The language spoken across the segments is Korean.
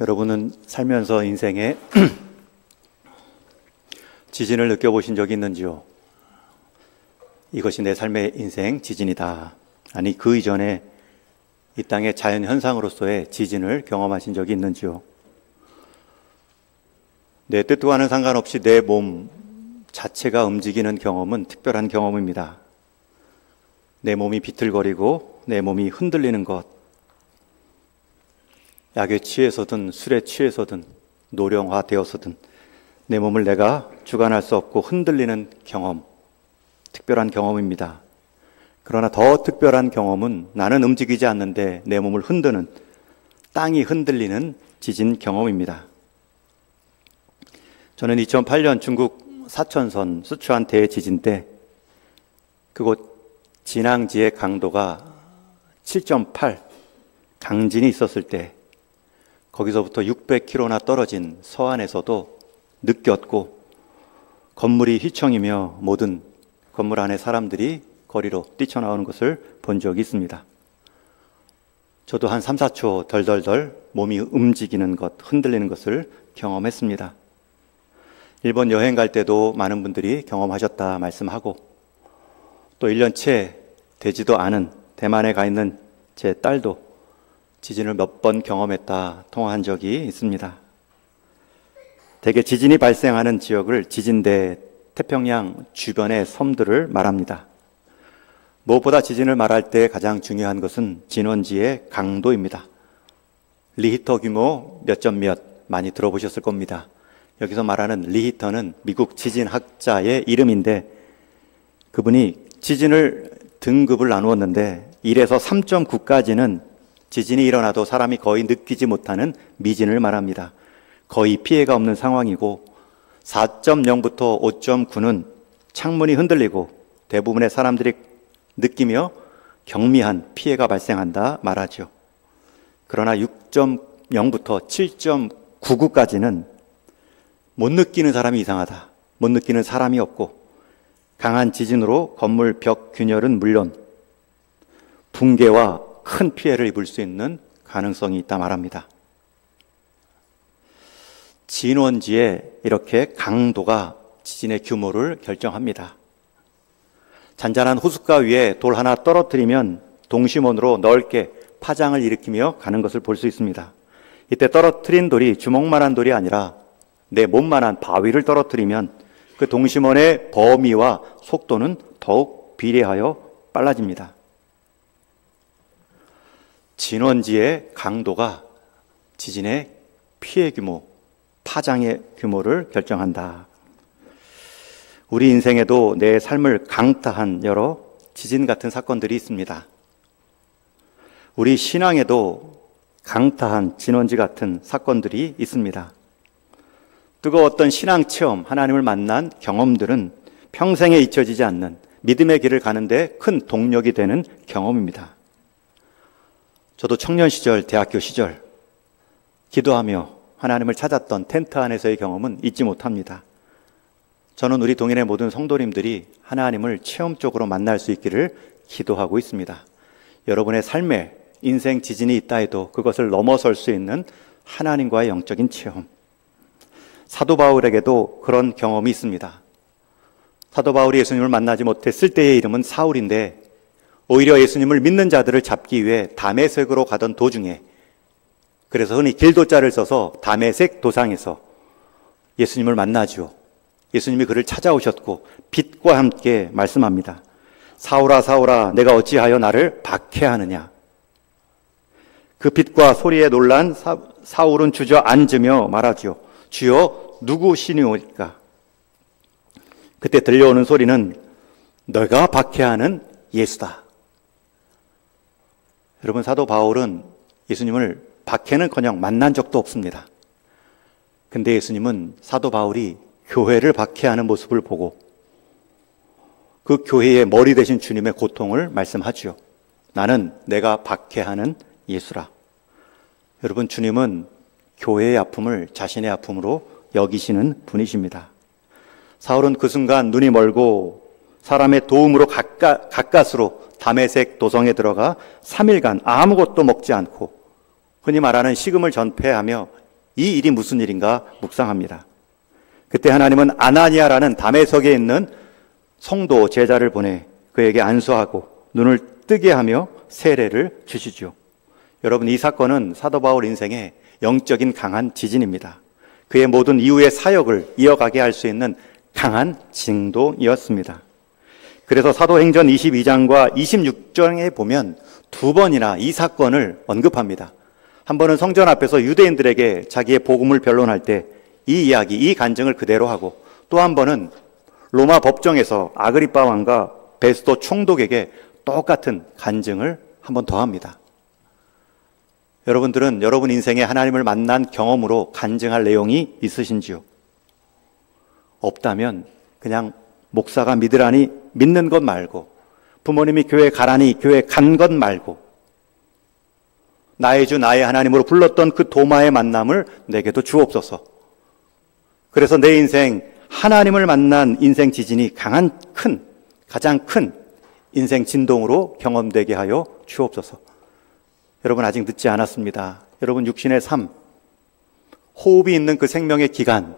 여러분은 살면서 인생에 지진을 느껴보신 적이 있는지요? 이것이 내 삶의 인생 지진이다. 아니 그 이전에 이 땅의 자연현상으로서의 지진을 경험하신 적이 있는지요? 내 뜻과는 상관없이 내 몸 자체가 움직이는 경험은 특별한 경험입니다. 내 몸이 비틀거리고 내 몸이 흔들리는 것, 약에 취해서든 술에 취해서든 노령화되어서든 내 몸을 내가 주관할 수 없고 흔들리는 경험, 특별한 경험입니다. 그러나 더 특별한 경험은 나는 움직이지 않는데 내 몸을 흔드는, 땅이 흔들리는 지진 경험입니다. 저는 2008년 중국 사천선 수추안 대지진 때 그곳 진앙지의 강도가 7.8 강진이 있었을 때 거기서부터 600km나 떨어진 서안에서도 느꼈고, 건물이 휘청이며 모든 건물 안에 사람들이 거리로 뛰쳐나오는 것을 본 적이 있습니다. 저도 한 3, 4초 덜덜덜 몸이 움직이는 것, 흔들리는 것을 경험했습니다. 일본 여행 갈 때도 많은 분들이 경험하셨다 말씀하고, 또 1년째 되지도 않은 대만에 가 있는 제 딸도 지진을 몇 번 경험했다 통화한 적이 있습니다. 대개 지진이 발생하는 지역을 지진대, 태평양 주변의 섬들을 말합니다. 무엇보다 지진을 말할 때 가장 중요한 것은 진원지의 강도입니다. 리히터 규모 몇 점 몇 많이 들어보셨을 겁니다. 여기서 말하는 리히터는 미국 지진학자의 이름인데, 그분이 지진을 등급을 나누었는데 1에서 3.9까지는 지진이 일어나도 사람이 거의 느끼지 못하는 미진을 말합니다. 거의 피해가 없는 상황이고, 4.0부터 5.9는 창문이 흔들리고 대부분의 사람들이 느끼며 경미한 피해가 발생한다 말하죠. 그러나 6.0부터 7.99까지는 못 느끼는 사람이 이상하다, 못 느끼는 사람이 없고, 강한 지진으로 건물 벽 균열은 물론 붕괴와 큰 피해를 입을 수 있는 가능성이 있다 말합니다. 진원지에 이렇게 강도가 지진의 규모를 결정합니다. 잔잔한 호숫가 위에 돌 하나 떨어뜨리면 동심원으로 넓게 파장을 일으키며 가는 것을 볼 수 있습니다. 이때 떨어뜨린 돌이 주먹만한 돌이 아니라 내 몸만한 바위를 떨어뜨리면 그 동심원의 범위와 속도는 더욱 비례하여 빨라집니다. 진원지의 강도가 지진의 피해 규모, 파장의 규모를 결정한다. 우리 인생에도 내 삶을 강타한 여러 지진 같은 사건들이 있습니다. 우리 신앙에도 강타한 진원지 같은 사건들이 있습니다. 뜨거웠던 신앙 체험, 하나님을 만난 경험들은 평생에 잊혀지지 않는 믿음의 길을 가는데 큰 동력이 되는 경험입니다. 저도 청년 시절, 대학교 시절 기도하며 하나님을 찾았던 텐트 안에서의 경험은 잊지 못합니다. 저는 우리 동인의 모든 성도님들이 하나님을 체험적으로 만날 수 있기를 기도하고 있습니다. 여러분의 삶에 인생 지진이 있다 해도 그것을 넘어설 수 있는 하나님과의 영적인 체험. 사도 바울에게도 그런 경험이 있습니다. 사도 바울이 예수님을 만나지 못했을 때의 이름은 사울인데, 오히려 예수님을 믿는 자들을 잡기 위해 다메섹으로 가던 도중에, 그래서 흔히 길도자를 써서 다메섹 도상에서 예수님을 만나죠. 예수님이 그를 찾아오셨고 빛과 함께 말씀합니다. 사울아 사울아 내가 어찌하여 나를 박해하느냐. 그 빛과 소리에 놀란 사울은 주저앉으며 말하죠. 주여 누구시니오니까. 그때 들려오는 소리는 너가 박해하는 예수다. 여러분, 사도 바울은 예수님을 박해는커녕 만난 적도 없습니다. 근데 예수님은 사도 바울이 교회를 박해하는 모습을 보고 그 교회의 머리 되신 주님의 고통을 말씀하죠. 나는 내가 박해하는 예수라. 여러분, 주님은 교회의 아픔을 자신의 아픔으로 여기시는 분이십니다. 사울은 그 순간 눈이 멀고 사람의 도움으로 가까스로 다메섹 도성에 들어가 3일간 아무것도 먹지 않고 흔히 말하는 식음을 전폐하며 이 일이 무슨 일인가 묵상합니다. 그때 하나님은 아나니아라는 다메섹에 있는 성도 제자를 보내 그에게 안수하고 눈을 뜨게 하며 세례를 주시죠. 여러분, 이 사건은 사도 바울 인생의 영적인 강한 지진입니다. 그의 모든 이후의 사역을 이어가게 할 수 있는 강한 징도이었습니다. 그래서 사도행전 22장과 26장에 보면 두 번이나 이 사건을 언급합니다. 한 번은 성전 앞에서 유대인들에게 자기의 복음을 변론할 때 이 이야기, 이 간증을 그대로 하고, 또 한 번은 로마 법정에서 아그리빠 왕과 베스도 총독에게 똑같은 간증을 한 번 더 합니다. 여러분들은 여러분 인생에 하나님을 만난 경험으로 간증할 내용이 있으신지요? 없다면 그냥 목사가 믿으라니 믿는 것 말고, 부모님이 교회 가라니 교회 간 것 말고, 나의 주 나의 하나님으로 불렀던 그 도마의 만남을 내게도 주옵소서. 그래서 내 인생, 하나님을 만난 인생 지진이 가장 큰 인생 진동으로 경험되게 하여 주옵소서. 여러분, 아직 늦지 않았습니다. 여러분, 육신의 삶, 호흡이 있는 그 생명의 기간,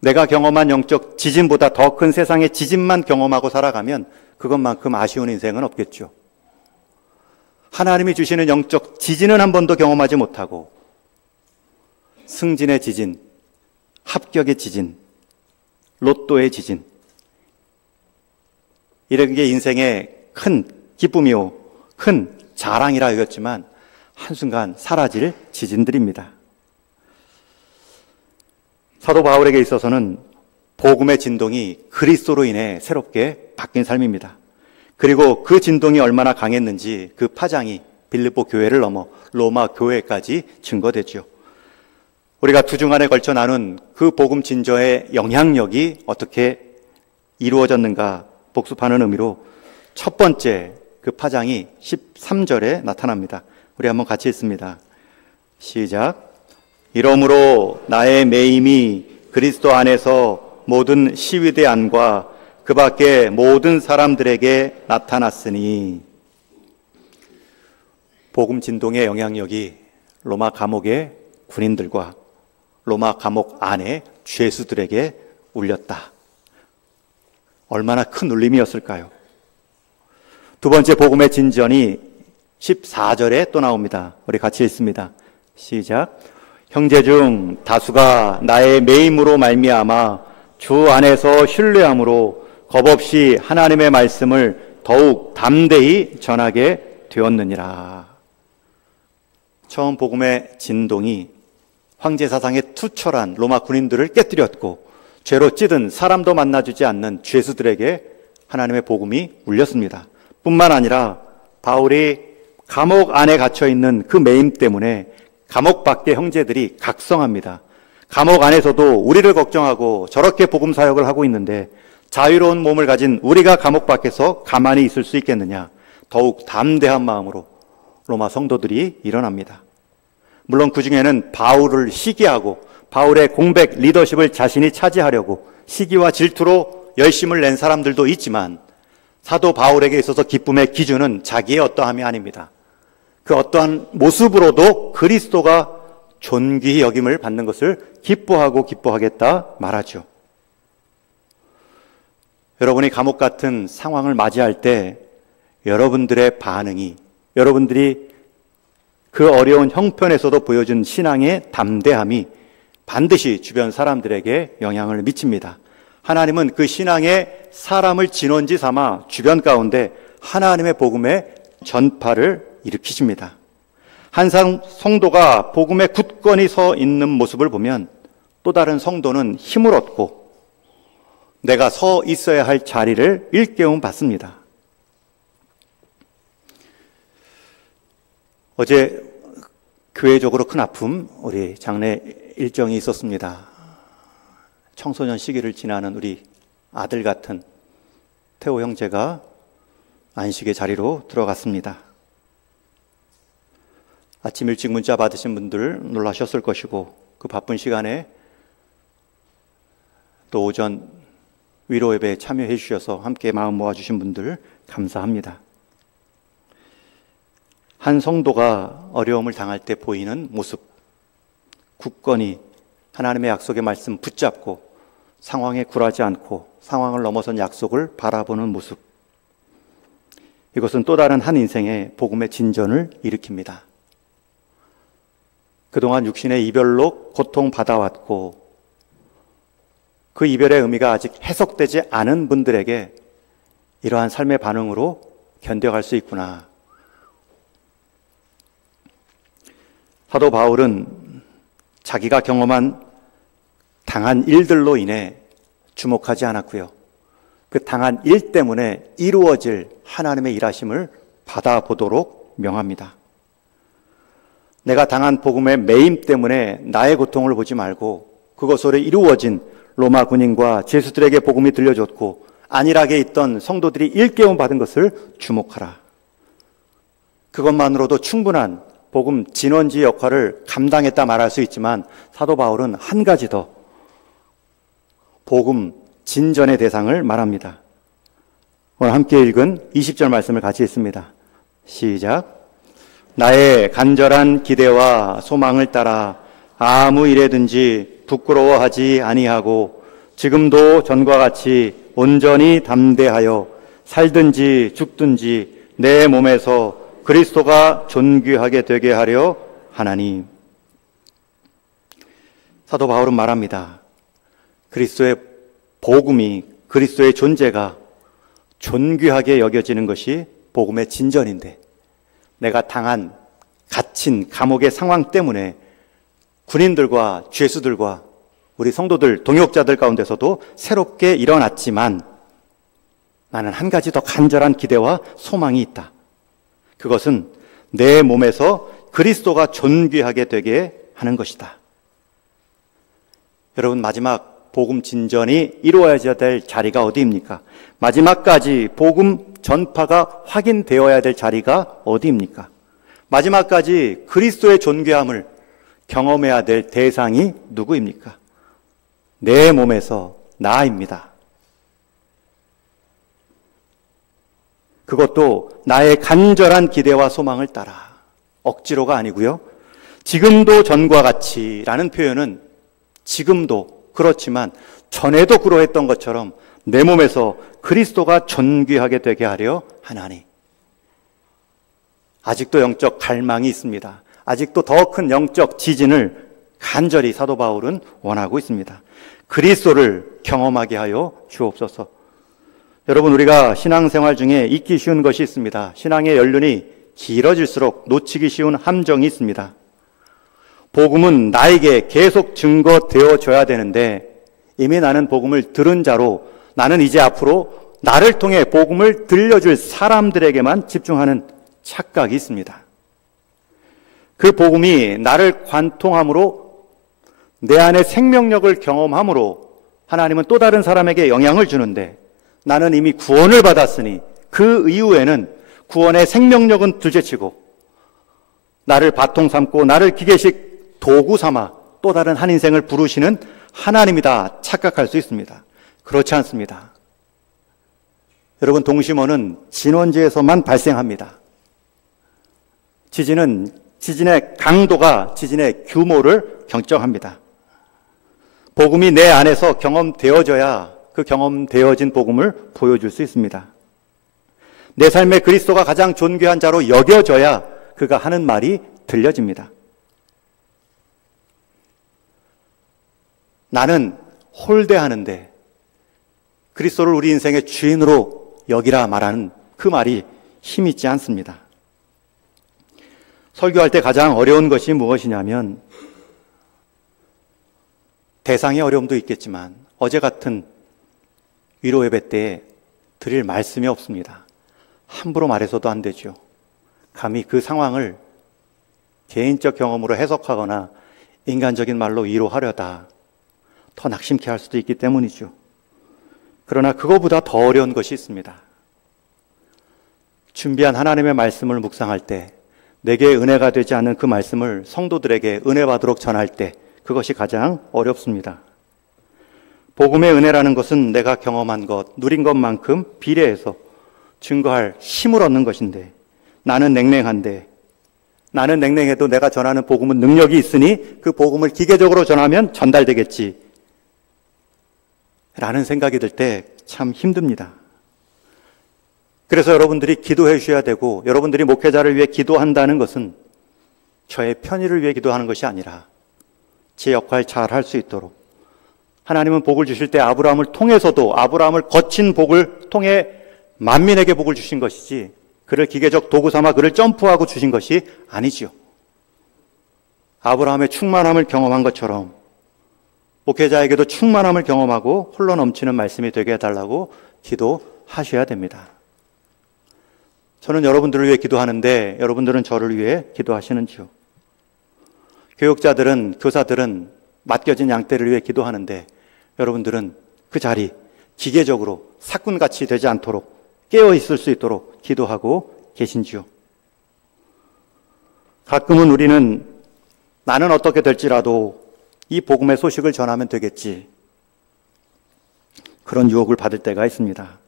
내가 경험한 영적 지진보다 더 큰 세상의 지진만 경험하고 살아가면 그것만큼 아쉬운 인생은 없겠죠. 하나님이 주시는 영적 지진은 한 번도 경험하지 못하고 승진의 지진, 합격의 지진, 로또의 지진, 이런 게 인생의 큰 기쁨이요, 큰 자랑이라 여겼지만 한순간 사라질 지진들입니다. 사도 바울에게 있어서는 복음의 진동이 그리스도로 인해 새롭게 바뀐 삶입니다. 그리고 그 진동이 얼마나 강했는지 그 파장이 빌립보 교회를 넘어 로마 교회까지 증거되죠. 우리가 두 주간에 걸쳐 나눈 그 복음 진저의 영향력이 어떻게 이루어졌는가 복습하는 의미로 첫 번째 그 파장이 13절에 나타납니다. 우리 한번 같이 읽습니다. 시작. 이러므로 나의 매임이 그리스도 안에서 모든 시위대 안과 그 밖에 모든 사람들에게 나타났으니. 복음 진동의 영향력이 로마 감옥의 군인들과 로마 감옥 안에 죄수들에게 울렸다. 얼마나 큰 울림이었을까요? 두 번째 복음의 진전이 14절에 또 나옵니다. 우리 같이 읽습니다. 시작. 형제 중 다수가 나의 매임으로 말미암아 주 안에서 신뢰함으로 겁없이 하나님의 말씀을 더욱 담대히 전하게 되었느니라. 처음 복음의 진동이 황제 사상의 투철한 로마 군인들을 깨뜨렸고 죄로 찌든 사람도 만나주지 않는 죄수들에게 하나님의 복음이 울렸습니다. 뿐만 아니라 바울이 감옥 안에 갇혀있는 그 매임 때문에 감옥 밖의 형제들이 각성합니다. 감옥 안에서도 우리를 걱정하고 저렇게 복음 사역을 하고 있는데 자유로운 몸을 가진 우리가 감옥 밖에서 가만히 있을 수 있겠느냐. 더욱 담대한 마음으로 로마 성도들이 일어납니다. 물론 그 중에는 바울을 시기하고 바울의 공백 리더십을 자신이 차지하려고 시기와 질투로 열심을 낸 사람들도 있지만 사도 바울에게 있어서 기쁨의 기준은 자기의 어떠함이 아닙니다. 그 어떠한 모습으로도 그리스도가 존귀히 여김을 받는 것을 기뻐하겠다 말하죠. 여러분이 감옥 같은 상황을 맞이할 때 여러분들의 반응이, 여러분들이 그 어려운 형편에서도 보여준 신앙의 담대함이 반드시 주변 사람들에게 영향을 미칩니다. 하나님은 그 신앙의 사람을 진원지 삼아 주변 가운데 하나님의 복음의 전파를 일으키십니다. 한 성도가 복음에 굳건히 서 있는 모습을 보면 또 다른 성도는 힘을 얻고 내가 서 있어야 할 자리를 일깨움 받습니다. 어제 교회적으로 큰 아픔, 우리 장례 일정이 있었습니다. 청소년 시기를 지나는 우리 아들 같은 태호 형제가 안식의 자리로 들어갔습니다. 아침 일찍 문자 받으신 분들 놀라셨을 것이고 그 바쁜 시간에 또 오전 위로 예배에 참여해 주셔서 함께 마음 모아주신 분들 감사합니다. 한 성도가 어려움을 당할 때 보이는 모습, 굳건히 하나님의 약속의 말씀 붙잡고 상황에 굴하지 않고 상황을 넘어선 약속을 바라보는 모습, 이것은 또 다른 한 인생의 복음의 진전을 일으킵니다. 그동안 육신의 이별로 고통받아왔고 그 이별의 의미가 아직 해석되지 않은 분들에게 이러한 삶의 반응으로 견뎌갈 수 있구나. 사도 바울은 자기가 당한 일들로 인해 주목하지 않았고요. 그 당한 일 때문에 이루어질 하나님의 일하심을 받아보도록 명합니다. 내가 당한 복음의 매임 때문에 나의 고통을 보지 말고 그것으로 이루어진 로마 군인과 죄수들에게 복음이 들려줬고 안일하게 있던 성도들이 일깨움 받은 것을 주목하라. 그것만으로도 충분한 복음 진원지 역할을 감당했다 말할 수 있지만 사도 바울은 한 가지 더 복음 진전의 대상을 말합니다. 오늘 함께 읽은 20절 말씀을 같이 읽습니다. 시작. 나의 간절한 기대와 소망을 따라 아무 일에든지 부끄러워하지 아니하고 지금도 전과 같이 온전히 담대하여 살든지 죽든지 내 몸에서 그리스도가 존귀하게 되게 하려 하나니. 사도 바울은 말합니다. 그리스도의 복음이, 그리스도의 존재가 존귀하게 여겨지는 것이 복음의 진전인데, 내가 당한 갇힌 감옥의 상황 때문에 군인들과 죄수들과 우리 성도들, 동역자들 가운데서도 새롭게 일어났지만 나는 한 가지 더 간절한 기대와 소망이 있다. 그것은 내 몸에서 그리스도가 존귀하게 되게 하는 것이다. 여러분, 마지막 복음 진전이 이루어져야 될 자리가 어디입니까? 마지막까지 복음 전파가 확인되어야 될 자리가 어디입니까? 마지막까지 그리스도의 존귀함을 경험해야 될 대상이 누구입니까? 내 몸에서 나입니다. 그것도 나의 간절한 기대와 소망을 따라, 억지로가 아니고요. 지금도 전과 같이 라는 표현은 지금도 그렇지만 전에도 그러했던 것처럼 내 몸에서 그리스도가 존귀하게 되게 하려 하나니. 아직도 영적 갈망이 있습니다. 아직도 더 큰 영적 지진을 간절히 사도 바울은 원하고 있습니다. 그리스도를 경험하게 하여 주옵소서. 여러분, 우리가 신앙생활 중에 잊기 쉬운 것이 있습니다. 신앙의 연륜이 길어질수록 놓치기 쉬운 함정이 있습니다. 복음은 나에게 계속 증거되어져야 되는데 이미 나는 복음을 들은 자로, 나는 이제 앞으로 나를 통해 복음을 들려줄 사람들에게만 집중하는 착각이 있습니다. 그 복음이 나를 관통함으로, 내 안에 생명력을 경험함으로 하나님은 또 다른 사람에게 영향을 주는데, 나는 이미 구원을 받았으니 그 이후에는 구원의 생명력은 둘째치고 나를 바통 삼고 나를 기계식 도구 삼아 또 다른 한 인생을 부르시는 하나님이다 착각할 수 있습니다. 그렇지 않습니다. 여러분, 동심원은 진원지에서만 발생합니다. 지진의 강도가 지진의 규모를 결정합니다. 복음이 내 안에서 경험되어져야 그 경험되어진 복음을 보여줄 수 있습니다. 내 삶에 그리스도가 가장 존귀한 자로 여겨져야 그가 하는 말이 들려집니다. 나는 홀대하는데 그리스도를 우리 인생의 주인으로 여기라 말하는 그 말이 힘있지 않습니다. 설교할 때 가장 어려운 것이 무엇이냐면, 대상의 어려움도 있겠지만 어제 같은 위로 예배 때에 드릴 말씀이 없습니다. 함부로 말해서도 안 되죠. 감히 그 상황을 개인적 경험으로 해석하거나 인간적인 말로 위로하려다 더 낙심케 할 수도 있기 때문이죠. 그러나 그거보다 더 어려운 것이 있습니다. 준비한 하나님의 말씀을 묵상할 때 내게 은혜가 되지 않는 그 말씀을 성도들에게 은혜 받도록 전할 때, 그것이 가장 어렵습니다. 복음의 은혜라는 것은 내가 경험한 것, 누린 것만큼 비례해서 증거할 힘을 얻는 것인데, 나는 냉랭한데 나는 냉랭해도 내가 전하는 복음은 능력이 있으니 그 복음을 기계적으로 전하면 전달되겠지 라는 생각이 들 때 참 힘듭니다. 그래서 여러분들이 기도해 주셔야 되고, 여러분들이 목회자를 위해 기도한다는 것은 저의 편의를 위해 기도하는 것이 아니라 제 역할 잘 할 수 있도록, 하나님은 복을 주실 때 아브라함을 통해서도 아브라함을 거친 복을 통해 만민에게 복을 주신 것이지, 그를 기계적 도구 삼아 그를 점프하고 주신 것이 아니지요. 아브라함의 충만함을 경험한 것처럼 목회자에게도 충만함을 경험하고 흘러 넘치는 말씀이 되게 해달라고 기도하셔야 됩니다. 저는 여러분들을 위해 기도하는데 여러분들은 저를 위해 기도하시는지요? 교육자들은, 교사들은 맡겨진 양떼를 위해 기도하는데 여러분들은 그 자리 기계적으로 사꾼같이 되지 않도록 깨어 있을 수 있도록 기도하고 계신지요? 가끔은 우리는 나는 어떻게 될지라도 이 복음의 소식을 전하면 되겠지, 그런 유혹을 받을 때가 있습니다.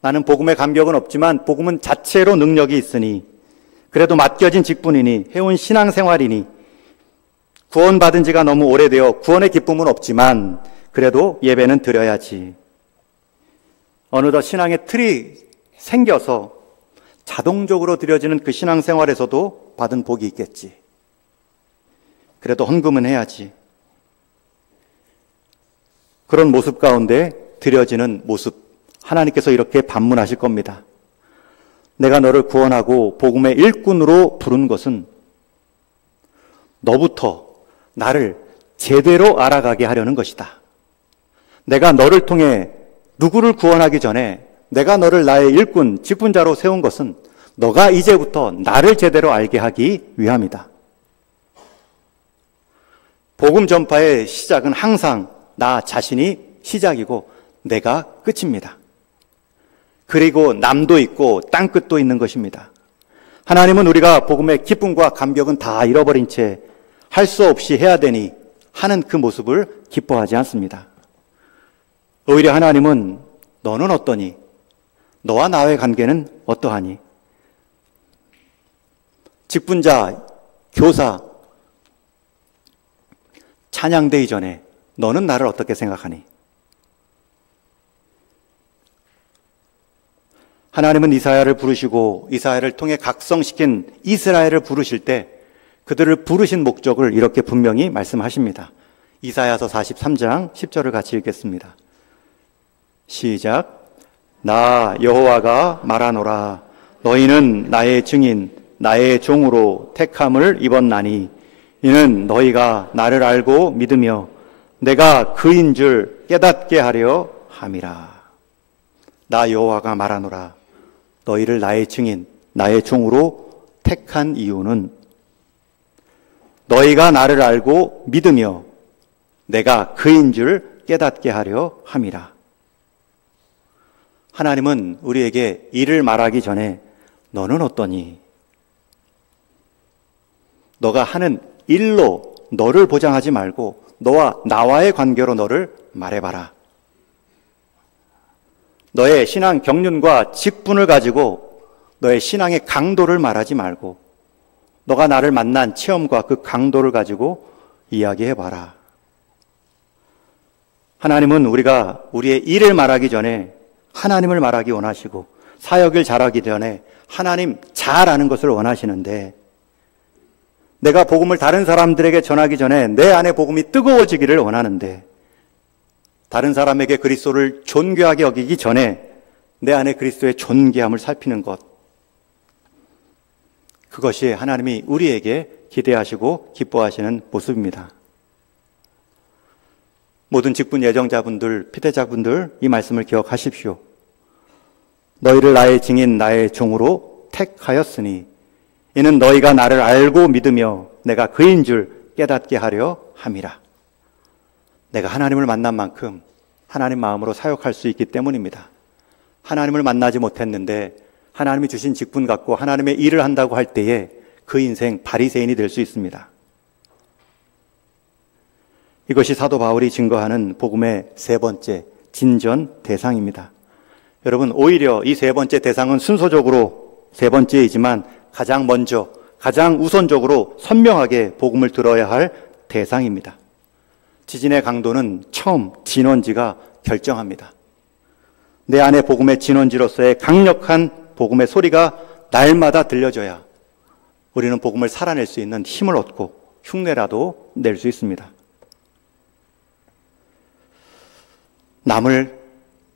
나는 복음의 감격은 없지만 복음은 자체로 능력이 있으니, 그래도 맡겨진 직분이니, 해온 신앙생활이니, 구원받은 지가 너무 오래되어 구원의 기쁨은 없지만 그래도 예배는 드려야지. 어느덧 신앙의 틀이 생겨서 자동적으로 드려지는 그 신앙생활에서도 받은 복이 있겠지. 그래도 헌금은 해야지. 그런 모습 가운데 드려지는 모습, 하나님께서 이렇게 반문하실 겁니다. 내가 너를 구원하고 복음의 일꾼으로 부른 것은 너부터 나를 제대로 알아가게 하려는 것이다. 내가 너를 통해 누구를 구원하기 전에 내가 너를 나의 일꾼, 직분자로 세운 것은 너가 이제부터 나를 제대로 알게 하기 위함이다. 복음 전파의 시작은 항상 나 자신이 시작이고 내가 끝입니다. 그리고 남도 있고 땅끝도 있는 것입니다. 하나님은 우리가 복음의 기쁨과 감격은 다 잃어버린 채 할 수 없이 해야 되니 하는 그 모습을 기뻐하지 않습니다. 오히려 하나님은 너는 어떠니? 너와 나의 관계는 어떠하니? 직분자, 교사, 찬양되기 전에 너는 나를 어떻게 생각하니? 하나님은 이사야를 부르시고 이사야를 통해 각성시킨 이스라엘을 부르실 때 그들을 부르신 목적을 이렇게 분명히 말씀하십니다. 이사야서 43장 10절을 같이 읽겠습니다. 시작. 나 여호와가 말하노라. 너희는 나의 증인, 나의 종으로 택함을 입었나니 이는 너희가 나를 알고 믿으며 내가 그인 줄 깨닫게 하려 함이라. 나 여호와가 말하노라. 너희를 나의 증인, 나의 종으로 택한 이유는 너희가 나를 알고 믿으며 내가 그인 줄 깨닫게 하려 함이라. 하나님은 우리에게 일을 말하기 전에 너는 어떠니? 너가 하는 일로 너를 보장하지 말고 너와 나와의 관계로 너를 말해봐라. 너의 신앙 경륜과 직분을 가지고 너의 신앙의 강도를 말하지 말고 너가 나를 만난 체험과 그 강도를 가지고 이야기해봐라. 하나님은 우리가 우리의 일을 말하기 전에 하나님을 말하기 원하시고 사역을 잘하기 전에 하나님 잘 아는 것을 원하시는데, 내가 복음을 다른 사람들에게 전하기 전에 내 안에 복음이 뜨거워지기를 원하는데, 다른 사람에게 그리스도를 존귀하게 여기기 전에 내 안에 그리스도의 존귀함을 살피는 것, 그것이 하나님이 우리에게 기대하시고 기뻐하시는 모습입니다. 모든 직분 예정자분들, 피대자분들 이 말씀을 기억하십시오. 너희를 나의 증인, 나의 종으로 택하였으니 이는 너희가 나를 알고 믿으며 내가 그인 줄 깨닫게 하려 함이라. 내가 하나님을 만난 만큼 하나님 마음으로 사역할 수 있기 때문입니다. 하나님을 만나지 못했는데 하나님이 주신 직분 갖고 하나님의 일을 한다고 할 때에 그 인생 바리새인이 될 수 있습니다. 이것이 사도 바울이 증거하는 복음의 세 번째 진전 대상입니다. 여러분, 오히려 이 세 번째 대상은 순서적으로 세 번째이지만 가장 먼저 가장 우선적으로 선명하게 복음을 들어야 할 대상입니다. 지진의 강도는 처음 진원지가 결정합니다. 내 안에 복음의 진원지로서의 강력한 복음의 소리가 날마다 들려줘야 우리는 복음을 살아낼 수 있는 힘을 얻고 흉내라도 낼 수 있습니다. 남을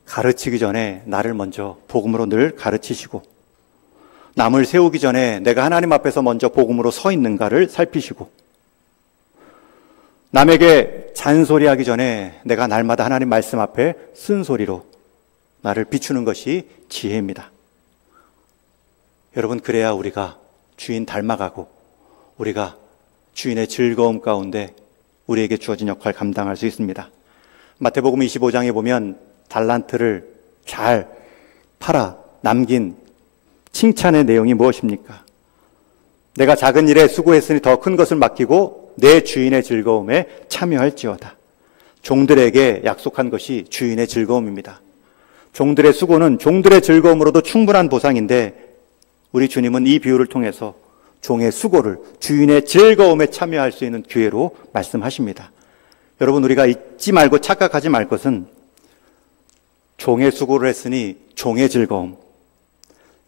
가르치기 전에 나를 먼저 복음으로 늘 가르치시고, 남을 세우기 전에 내가 하나님 앞에서 먼저 복음으로 서 있는가를 살피시고, 남에게 잔소리하기 전에 내가 날마다 하나님 말씀 앞에 쓴소리로 나를 비추는 것이 지혜입니다. 여러분, 그래야 우리가 주인 닮아가고 우리가 주인의 즐거움 가운데 우리에게 주어진 역할을 감당할 수 있습니다. 마태복음 25장에 보면 달란트를 잘 팔아 남긴 칭찬의 내용이 무엇입니까? 내가 작은 일에 수고했으니 더 큰 것을 맡기고 내 주인의 즐거움에 참여할지어다. 종들에게 약속한 것이 주인의 즐거움입니다. 종들의 수고는 종들의 즐거움으로도 충분한 보상인데, 우리 주님은 이 비유를 통해서 종의 수고를 주인의 즐거움에 참여할 수 있는 기회로 말씀하십니다. 여러분, 우리가 잊지 말고 착각하지 말 것은, 종의 수고를 했으니 종의 즐거움,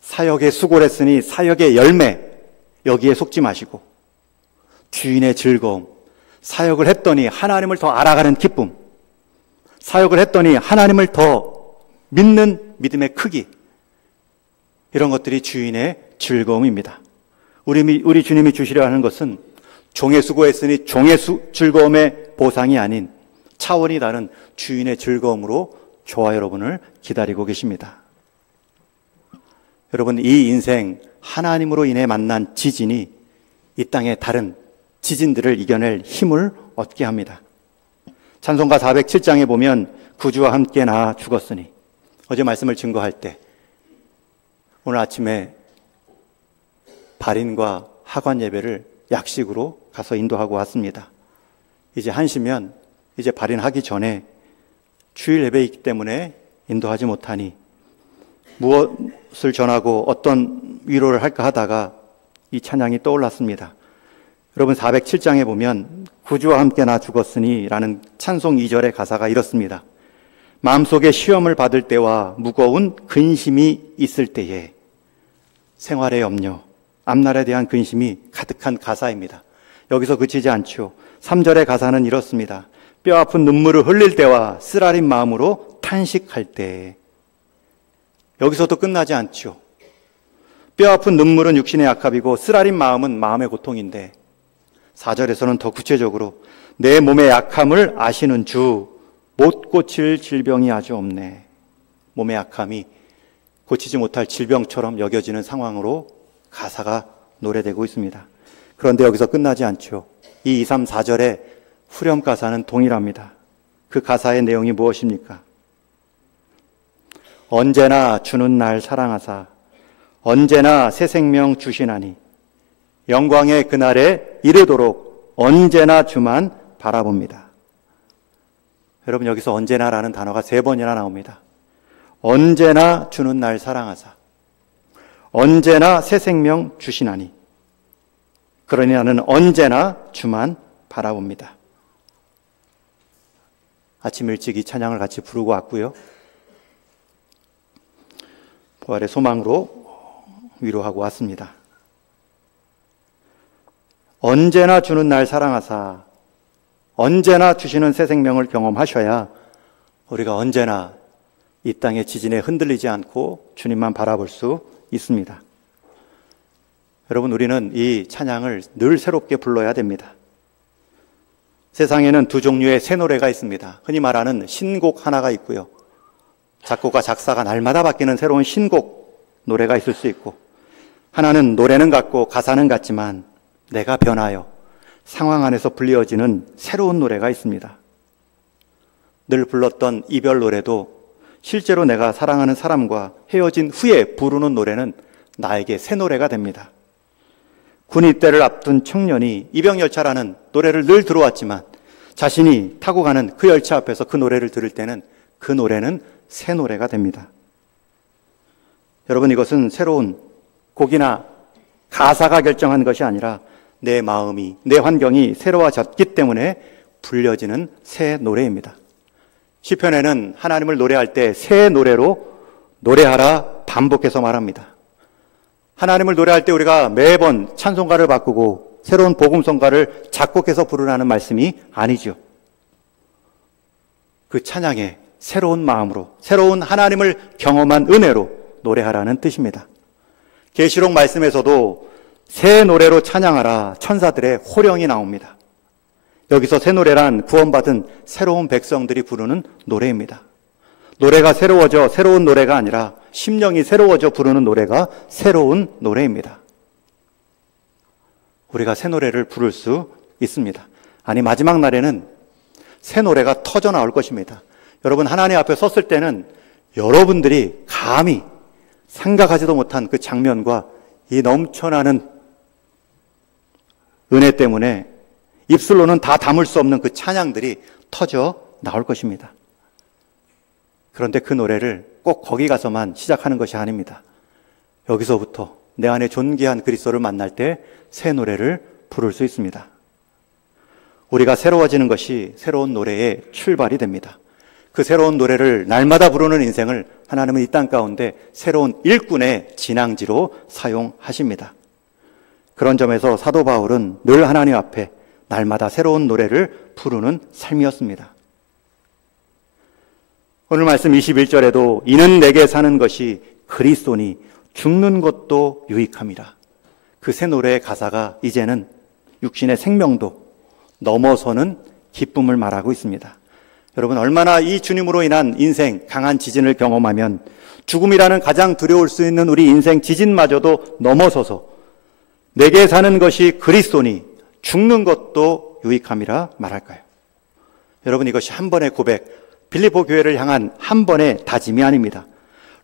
사역의 수고를 했으니 사역의 열매, 여기에 속지 마시고 주인의 즐거움, 사역을 했더니 하나님을 더 알아가는 기쁨, 사역을 했더니 하나님을 더 믿는 믿음의 크기, 이런 것들이 주인의 즐거움입니다. 우리 주님이 주시려 하는 것은 종의 수고했으니 종의 즐거움의 보상이 아닌 차원이 다른 주인의 즐거움으로 저와 여러분을 기다리고 계십니다. 여러분, 이 인생 하나님으로 인해 만난 지진이 이 땅의 다른 지진들을 이겨낼 힘을 얻게 합니다. 찬송가 407장에 보면 구주와 함께 나 죽었으니, 어제 말씀을 증거할 때 오늘 아침에 발인과 하관 예배를 약식으로 가서 인도하고 왔습니다. 이제 1시면 이제 발인하기 전에 주일 예배이기 때문에 인도하지 못하니 무엇을 전하고 어떤 위로를 할까 하다가 이 찬양이 떠올랐습니다. 여러분, 407장에 보면 구주와 함께 나 죽었으니 라는 찬송 2절의 가사가 이렇습니다. 마음속에 시험을 받을 때와 무거운 근심이 있을 때에, 생활의 염려, 앞날에 대한 근심이 가득한 가사입니다. 여기서 그치지 않죠. 3절의 가사는 이렇습니다. 뼈아픈 눈물을 흘릴 때와 쓰라린 마음으로 탄식할 때. 여기서도 끝나지 않죠. 뼈아픈 눈물은 육신의 약합이고 쓰라린 마음은 마음의 고통인데, 4절에서는 더 구체적으로 내 몸의 약함을 아시는 주, 못 고칠 질병이 아주 없네. 몸의 약함이 고치지 못할 질병처럼 여겨지는 상황으로 가사가 노래되고 있습니다. 그런데 여기서 끝나지 않죠. 이 2, 3, 4절의 후렴 가사는 동일합니다. 그 가사의 내용이 무엇입니까? 언제나 주는 날 사랑하사 언제나 새 생명 주시나니 영광의 그날에 이르도록 언제나 주만 바라봅니다. 여러분, 여기서 언제나라는 단어가 3번이나 나옵니다. 언제나 주는 날 사랑하사 언제나 새 생명 주시나니, 그러니 나는 언제나 주만 바라봅니다. 아침 일찍 이 찬양을 같이 부르고 왔고요. 부활의 소망으로 위로하고 왔습니다. 언제나 주는 날 사랑하사 언제나 주시는 새 생명을 경험하셔야 우리가 언제나 이 땅의 지진에 흔들리지 않고 주님만 바라볼 수 있습니다. 여러분, 우리는 이 찬양을 늘 새롭게 불러야 됩니다. 세상에는 2 종류의 새 노래가 있습니다. 흔히 말하는 신곡 하나가 있고요, 작곡가 작사가 날마다 바뀌는 새로운 신곡 노래가 있을 수 있고, 하나는 노래는 같고 가사는 같지만 내가 변하여 상황 안에서 불리어지는 새로운 노래가 있습니다. 늘 불렀던 이별 노래도 실제로 내가 사랑하는 사람과 헤어진 후에 부르는 노래는 나에게 새 노래가 됩니다. 군 입대를 앞둔 청년이 이병열차라는 노래를 늘 들어왔지만 자신이 타고 가는 그 열차 앞에서 그 노래를 들을 때는 그 노래는 새 노래가 됩니다. 여러분, 이것은 새로운 곡이나 가사가 결정한 것이 아니라 내 마음이, 내 환경이 새로워졌기 때문에 불려지는 새 노래입니다. 시편에는 하나님을 노래할 때 새 노래로 노래하라 반복해서 말합니다. 하나님을 노래할 때 우리가 매번 찬송가를 바꾸고 새로운 복음성가를 작곡해서 부르라는 말씀이 아니죠. 그 찬양에 새로운 마음으로, 새로운 하나님을 경험한 은혜로 노래하라는 뜻입니다. 계시록 말씀에서도 새 노래로 찬양하라 천사들의 호령이 나옵니다. 여기서 새 노래란 구원받은 새로운 백성들이 부르는 노래입니다. 노래가 새로워져 새로운 노래가 아니라 심령이 새로워져 부르는 노래가 새로운 노래입니다. 우리가 새 노래를 부를 수 있습니다. 아니, 마지막 날에는 새 노래가 터져 나올 것입니다. 여러분, 하나님 앞에 섰을 때는 여러분들이 감히 생각하지도 못한 그 장면과 이 넘쳐나는 은혜 때문에 입술로는 다 담을 수 없는 그 찬양들이 터져 나올 것입니다. 그런데 그 노래를 꼭 거기 가서만 시작하는 것이 아닙니다. 여기서부터 내 안에 존귀한 그리스도를 만날 때 새 노래를 부를 수 있습니다. 우리가 새로워지는 것이 새로운 노래의 출발이 됩니다. 그 새로운 노래를 날마다 부르는 인생을 하나님은 이 땅 가운데 새로운 일꾼의 진앙지로 사용하십니다. 그런 점에서 사도 바울은 늘 하나님 앞에 날마다 새로운 노래를 부르는 삶이었습니다. 오늘 말씀 21절에도 이는 내게 사는 것이 그리스도니 죽는 것도 유익함이라. 그 새 노래의 가사가 이제는 육신의 생명도 넘어서는 기쁨을 말하고 있습니다. 여러분, 얼마나 이 주님으로 인한 인생 강한 지진을 경험하면 죽음이라는 가장 두려울 수 있는 우리 인생 지진마저도 넘어서서 내게 사는 것이 그리스도니 죽는 것도 유익함이라 말할까요? 여러분, 이것이 한 번의 고백, 빌립보 교회를 향한 한 번의 다짐이 아닙니다.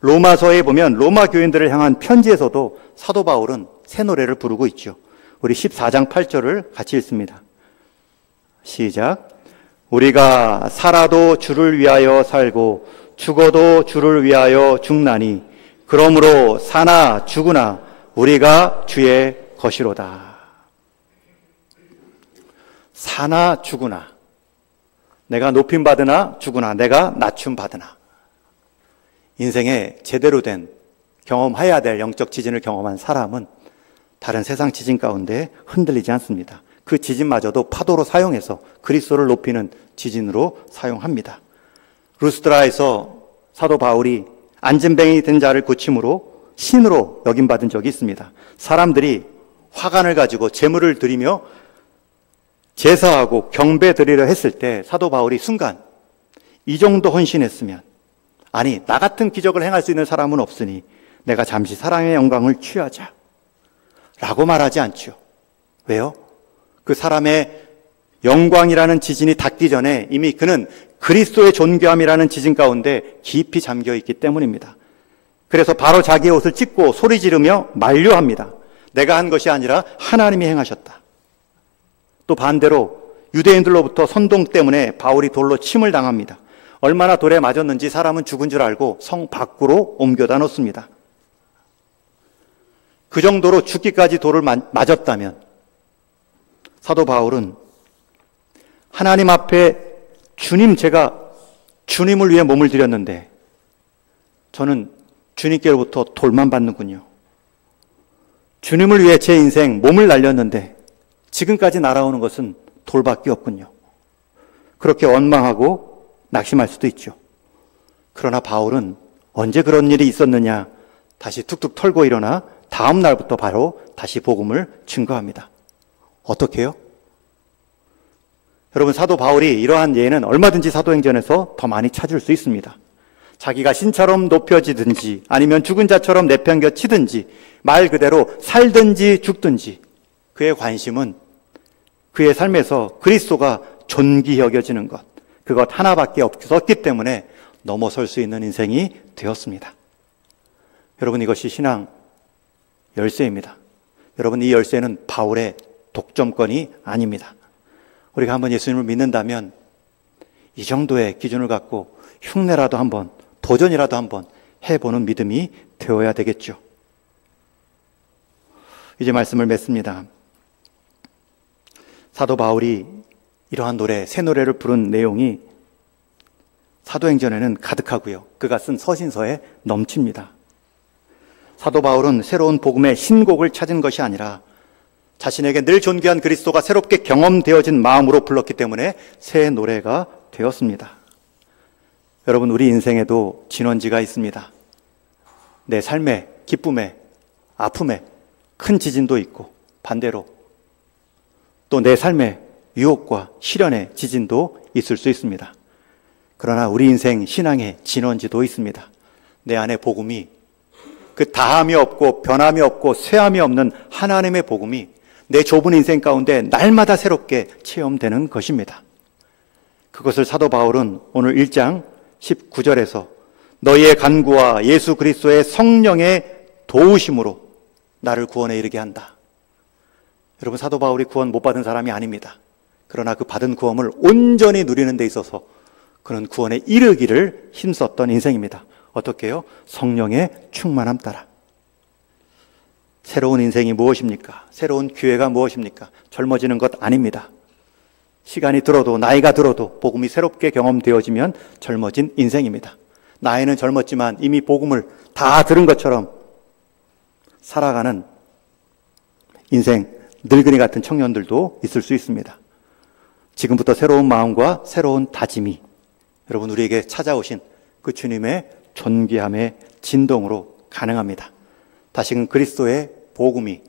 로마서에 보면 로마 교인들을 향한 편지에서도 사도 바울은 새 노래를 부르고 있죠. 우리 14장 8절을 같이 읽습니다. 시작. 우리가 살아도 주를 위하여 살고 죽어도 주를 위하여 죽나니 그러므로 사나 죽으나 우리가 주의 것이로다. 사나 죽으나, 내가 높임받으나 죽으나, 내가 낮춤받으나. 인생에 제대로 된 경험해야 될 영적 지진을 경험한 사람은 다른 세상 지진 가운데 흔들리지 않습니다. 그 지진마저도 파도로 사용해서 그리스도를 높이는 지진으로 사용합니다. 루스드라에서 사도 바울이 안진뱅이 된 자를 고침으로 신으로 여김받은 적이 있습니다. 사람들이 화관을 가지고 제물을 드리며 제사하고 경배 드리려 했을 때 사도 바울이 순간 이 정도 헌신했으면, 아니 나 같은 기적을 행할 수 있는 사람은 없으니 내가 잠시 사랑의 영광을 취하자 라고 말하지 않죠. 왜요? 그 사람의 영광이라는 지진이 닿기 전에 이미 그는 그리스도의 존귀함이라는 지진 가운데 깊이 잠겨 있기 때문입니다. 그래서 바로 자기의 옷을 찢고 소리 지르며 만류합니다. 내가 한 것이 아니라 하나님이 행하셨다. 또 반대로 유대인들로부터 선동 때문에 바울이 돌로 침을 당합니다. 얼마나 돌에 맞았는지 사람은 죽은 줄 알고 성 밖으로 옮겨다 놓습니다. 그 정도로 죽기까지 돌을 맞았다면 사도 바울은 하나님 앞에 주님, 제가 주님을 위해 몸을 드렸는데 저는 주님께로부터 돌만 받는군요. 주님을 위해 제 인생 몸을 날렸는데 지금까지 날아오는 것은 돌밖에 없군요. 그렇게 원망하고 낙심할 수도 있죠. 그러나 바울은 언제 그런 일이 있었느냐, 다시 툭툭 털고 일어나 다음 날부터 바로 다시 복음을 증거합니다. 어떻게 해요? 여러분, 사도 바울이 이러한 예는 얼마든지 사도행전에서 더 많이 찾을 수 있습니다. 자기가 신처럼 높여지든지 아니면 죽은 자처럼 내팽겨치든지 말 그대로 살든지 죽든지 그의 관심은 그의 삶에서 그리스도가 존귀히 여겨지는 것, 그것 하나밖에 없었기 때문에 넘어설 수 있는 인생이 되었습니다. 여러분, 이것이 신앙 열쇠입니다. 여러분, 이 열쇠는 바울의 독점권이 아닙니다. 우리가 한번 예수님을 믿는다면 이 정도의 기준을 갖고 흉내라도 한번, 도전이라도 한번 해보는 믿음이 되어야 되겠죠. 이제 말씀을 맺습니다. 사도 바울이 이러한 노래, 새 노래를 부른 내용이 사도행전에는 가득하고요. 그가 쓴 서신서에 넘칩니다. 사도 바울은 새로운 복음의 신곡을 찾은 것이 아니라 자신에게 늘 존귀한 그리스도가 새롭게 경험되어진 마음으로 불렀기 때문에 새 노래가 되었습니다. 여러분, 우리 인생에도 진원지가 있습니다. 내 삶의 기쁨에, 아픔에 큰 지진도 있고, 반대로 또 내 삶의 유혹과 시련의 지진도 있을 수 있습니다. 그러나 우리 인생 신앙의 진원지도 있습니다. 내 안에 복음이, 그 다함이 없고 변함이 없고 쇠함이 없는 하나님의 복음이 내 좁은 인생 가운데 날마다 새롭게 체험되는 것입니다. 그것을 사도 바울은 오늘 1장 19절에서 너희의 간구와 예수 그리스도의 성령의 도우심으로 나를 구원에 이르게 한다. 여러분, 사도 바울이 구원 못 받은 사람이 아닙니다. 그러나 그 받은 구원을 온전히 누리는 데 있어서 그는 구원에 이르기를 힘썼던 인생입니다. 어떻게 해요? 성령의 충만함 따라. 새로운 인생이 무엇입니까? 새로운 기회가 무엇입니까? 젊어지는 것 아닙니다. 시간이 들어도, 나이가 들어도 복음이 새롭게 경험되어지면 젊어진 인생입니다. 나이는 젊었지만 이미 복음을 다 들은 것처럼 살아가는 인생, 늙은이 같은 청년들도 있을 수 있습니다. 지금부터 새로운 마음과 새로운 다짐이 여러분 우리에게 찾아오신 그 주님의 존귀함의 진동으로 가능합니다. 다시금 그리스도의 복음이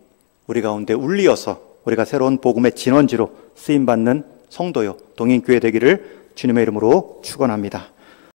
우리 가운데 울리어서 우리가 새로운 복음의 진원지로 쓰임받는 성도요 동인교회 되기를 주님의 이름으로 축원합니다.